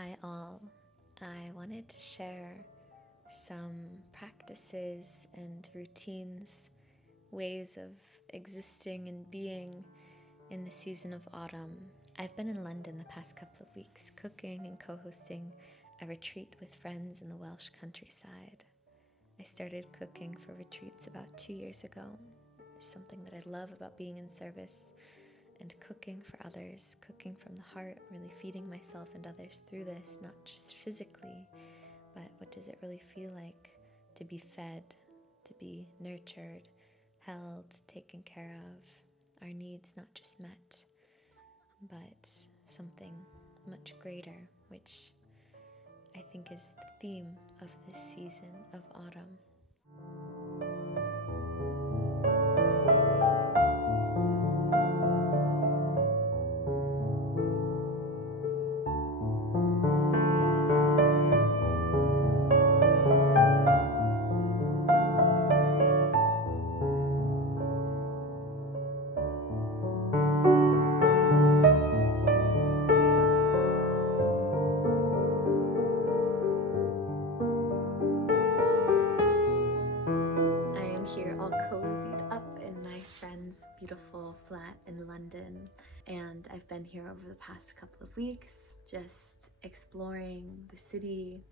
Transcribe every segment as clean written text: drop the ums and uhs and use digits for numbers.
Hi all. I wanted to share some practices and routines, ways of existing and being in the season of autumn. I've been in London the past couple of weeks, cooking and co-hosting a retreat with friends in the Welsh countryside. I started cooking for retreats about 2 years ago. It's something that I love about being in service and cooking for others, cooking from the heart, really feeding myself and others through this, not just physically, but what does it really feel like to be fed, to be nurtured, held, taken care of, our needs not just met, but something much greater, which I think is the theme of this season of autumn. Here all cozied up in my friend's beautiful flat in London, and I've been here over the past couple of weeks just exploring the city,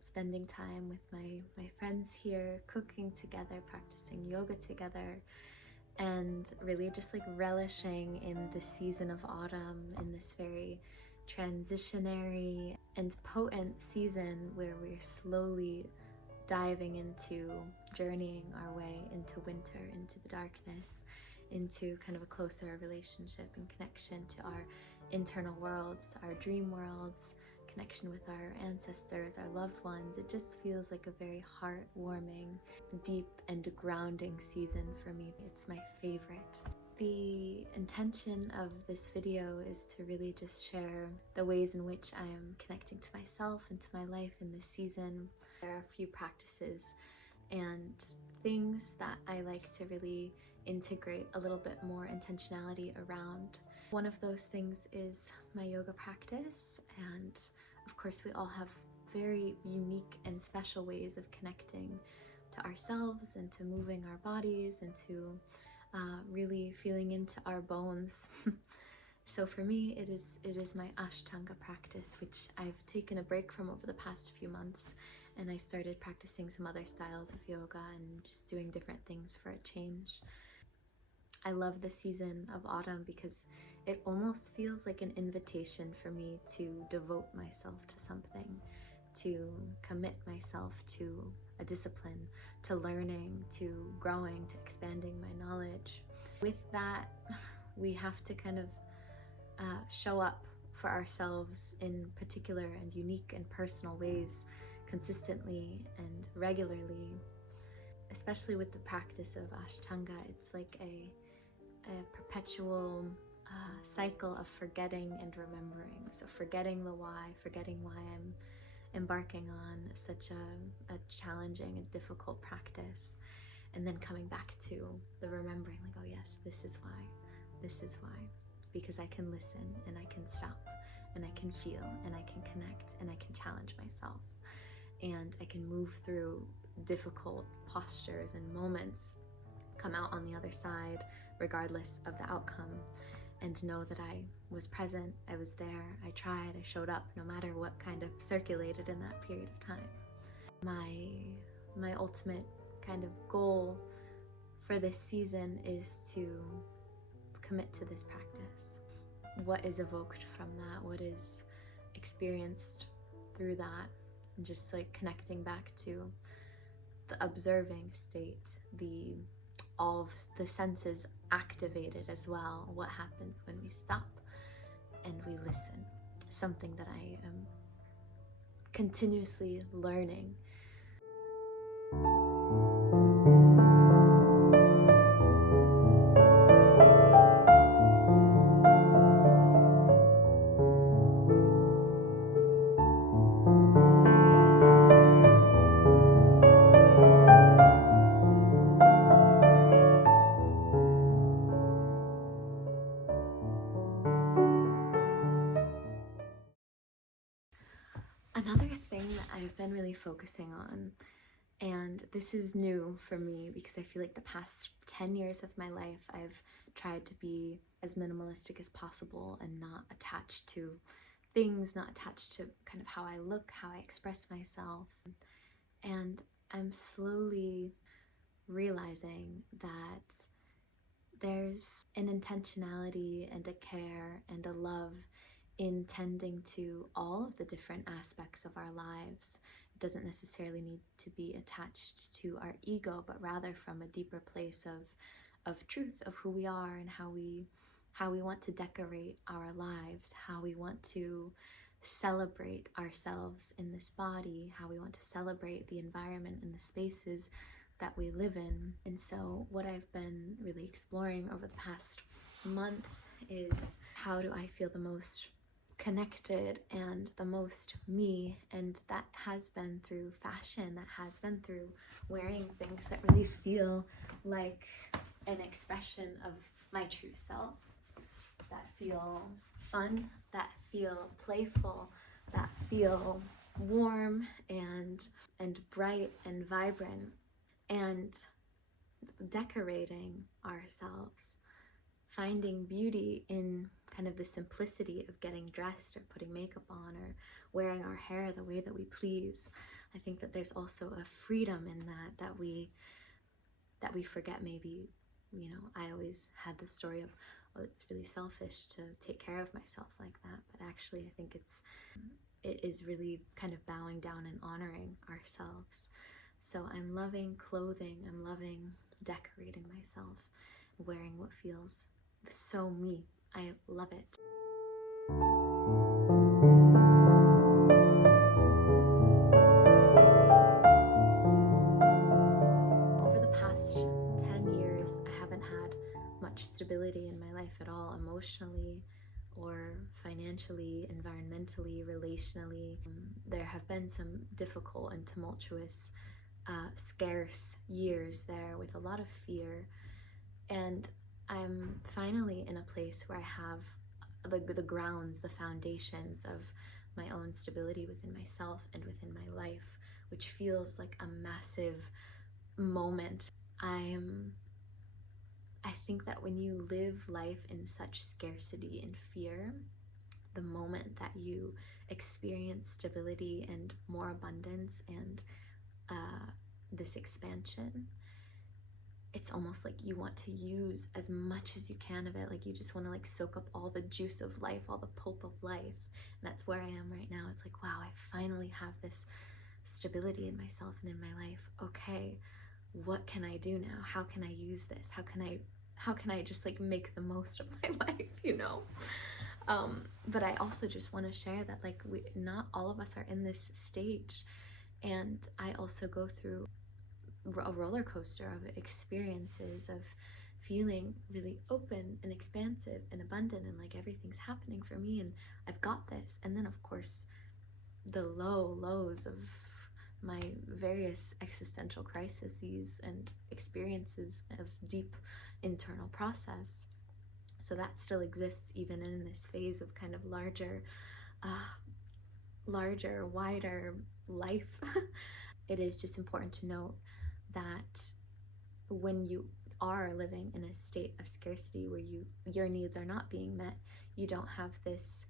spending time with my friends here, cooking together, practicing yoga together, and really just like relishing in the season of autumn, in this very transitionary and potent season where we're slowly diving into journeying our way into winter, into the darkness, into kind of a closer relationship and connection to our internal worlds, our dream worlds, connection with our ancestors, our loved ones. It just feels like a very heartwarming, deep and grounding season for me. It's my favorite. The intention of this video is to really just share the ways in which I am connecting to myself and to my life in this season. There are a few practices and things that I like to really integrate a little bit more intentionality around. One of those things is my yoga practice, and of course we all have very unique and special ways of connecting to ourselves and to moving our bodies and to really feeling into our bones. So for me, it is my Ashtanga practice, which I've taken a break from over the past few months, and I started practicing some other styles of yoga and just doing different things for a change. I love the season of autumn because it almost feels like an invitation for me to devote myself to something, to commit myself to a discipline, to learning, to growing, to expanding my knowledge. With that, we have to kind of show up for ourselves in particular and unique and personal ways consistently and regularly. Especially with the practice of Ashtanga, it's like a perpetual cycle of forgetting and remembering. So forgetting the why, forgetting why I'm embarking on such a challenging and difficult practice, and then coming back to the remembering, like, oh yes, this is why, because I can listen and I can stop and I can feel and I can connect and I can challenge myself and I can move through difficult postures and moments, come out on the other side regardless of the outcome, and know that I was present, I was there, I tried, I showed up, no matter what kind of circulated in that period of time. My ultimate kind of goal for this season is to commit to this practice. What is evoked from that? What is experienced through that? And just like connecting back to the observing state, all of the senses activated as well. What happens when we stop and we listen? Something that I am continuously learning. Another thing that I've been really focusing on, and this is new for me because I feel like the past 10 years of my life, I've tried to be as minimalistic as possible and not attached to things, not attached to kind of how I look, how I express myself. And I'm slowly realizing that there's an intentionality and a care and a love in tending to all of the different aspects of our lives. It doesn't necessarily need to be attached to our ego, but rather from a deeper place of truth, of who we are and how we want to decorate our lives, how we want to celebrate ourselves in this body, how we want to celebrate the environment and the spaces that we live in. And so what I've been really exploring over the past months is, how do I feel the most connected and the most me? And that has been through fashion, that has been through wearing things that really feel like an expression of my true self, that feel fun, that feel playful, that feel warm and bright and vibrant. And decorating ourselves, finding beauty in kind of the simplicity of getting dressed or putting makeup on or wearing our hair the way that we please. I think that there's also a freedom in that we forget. Maybe, I always had the story of, oh, it's really selfish to take care of myself like that, but actually I think it is really kind of bowing down and honoring ourselves. So I'm loving clothing, I'm loving decorating myself, wearing what feels so me. I love it. Over the past 10 years, I haven't had much stability in my life at all, emotionally or financially, environmentally, relationally. There have been some difficult and tumultuous, scarce years there with a lot of fear. And I'm finally in a place where I have the grounds, the foundations of my own stability within myself and within my life, which feels like a massive moment. I think that when you live life in such scarcity and fear, the moment that you experience stability and more abundance and this expansion, it's almost like you want to use as much as you can of it. Like you just want to like soak up all the juice of life, all the pulp of life. And that's where I am right now. It's like, wow, I finally have this stability in myself and in my life. Okay, what can I do now? How can I use this? How can I just like make the most of my life, But I also just want to share that like not all of us are in this stage. And I also go through a roller coaster of experiences of feeling really open and expansive and abundant and like everything's happening for me and I've got this. And then of course the lows of my various existential crises and experiences of deep internal process. So that still exists even in this phase of kind of larger, wider life. It is just important to note that when you are living in a state of scarcity where your needs are not being met, you don't have this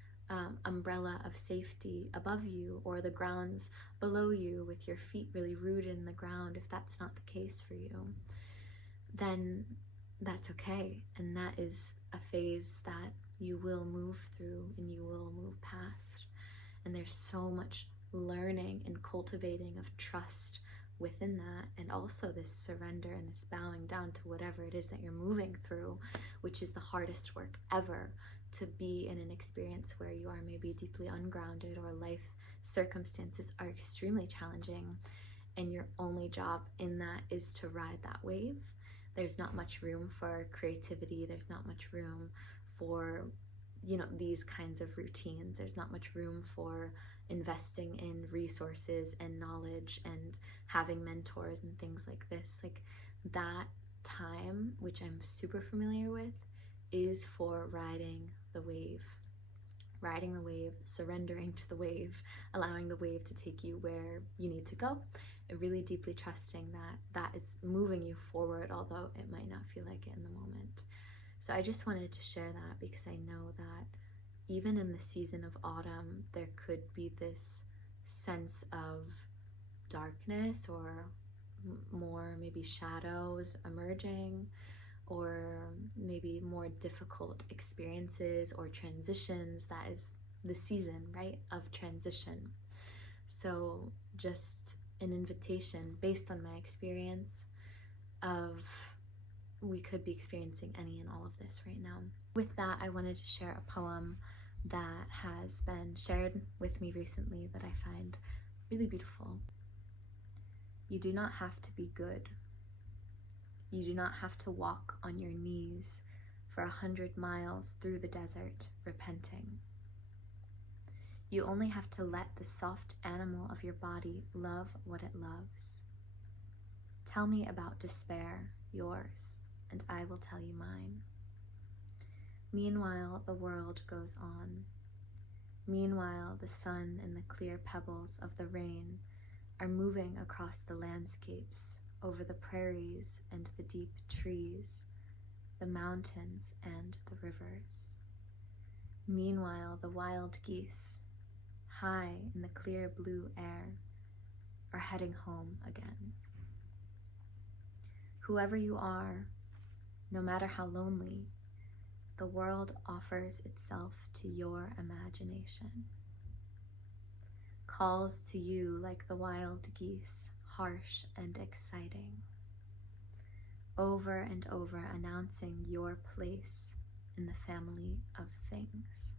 umbrella of safety above you or the grounds below you with your feet really rooted in the ground. If that's not the case for you, then that's okay. And that is a phase that you will move through and you will move past. And there's so much learning and cultivating of trust within that, and also this surrender and this bowing down to whatever it is that you're moving through, which is the hardest work ever, to be in an experience where you are maybe deeply ungrounded or life circumstances are extremely challenging, and your only job in that is to ride that wave. There's not much room for creativity, there's not much room for these kinds of routines. There's not much room for investing in resources and knowledge and having mentors and things like this. Like that time, which I'm super familiar with, is for riding the wave. riding the wave, surrendering to the wave, allowing the wave to take you where you need to go, and really deeply trusting that that is moving you forward, although it might not feel like it in the moment. So I just wanted to share that because I know that even in the season of autumn, there could be this sense of darkness or more maybe shadows emerging, or maybe more difficult experiences or transitions. That is the season, right, of transition. So just an invitation based on my experience of we could be experiencing any and all of this right now. With that, I wanted to share a poem that has been shared with me recently that I find really beautiful. You do not have to be good. You do not have to walk on your knees for 100 miles through the desert repenting. You only have to let the soft animal of your body love what it loves. Tell me about despair, yours, and I will tell you mine. Meanwhile, the world goes on. Meanwhile, the sun and the clear pebbles of the rain are moving across the landscapes, over the prairies and the deep trees, the mountains and the rivers. Meanwhile, the wild geese, high in the clear blue air, are heading home again. Whoever you are, no matter how lonely, the world offers itself to your imagination. Calls to you like the wild geese, harsh and exciting. Over and over announcing your place in the family of things.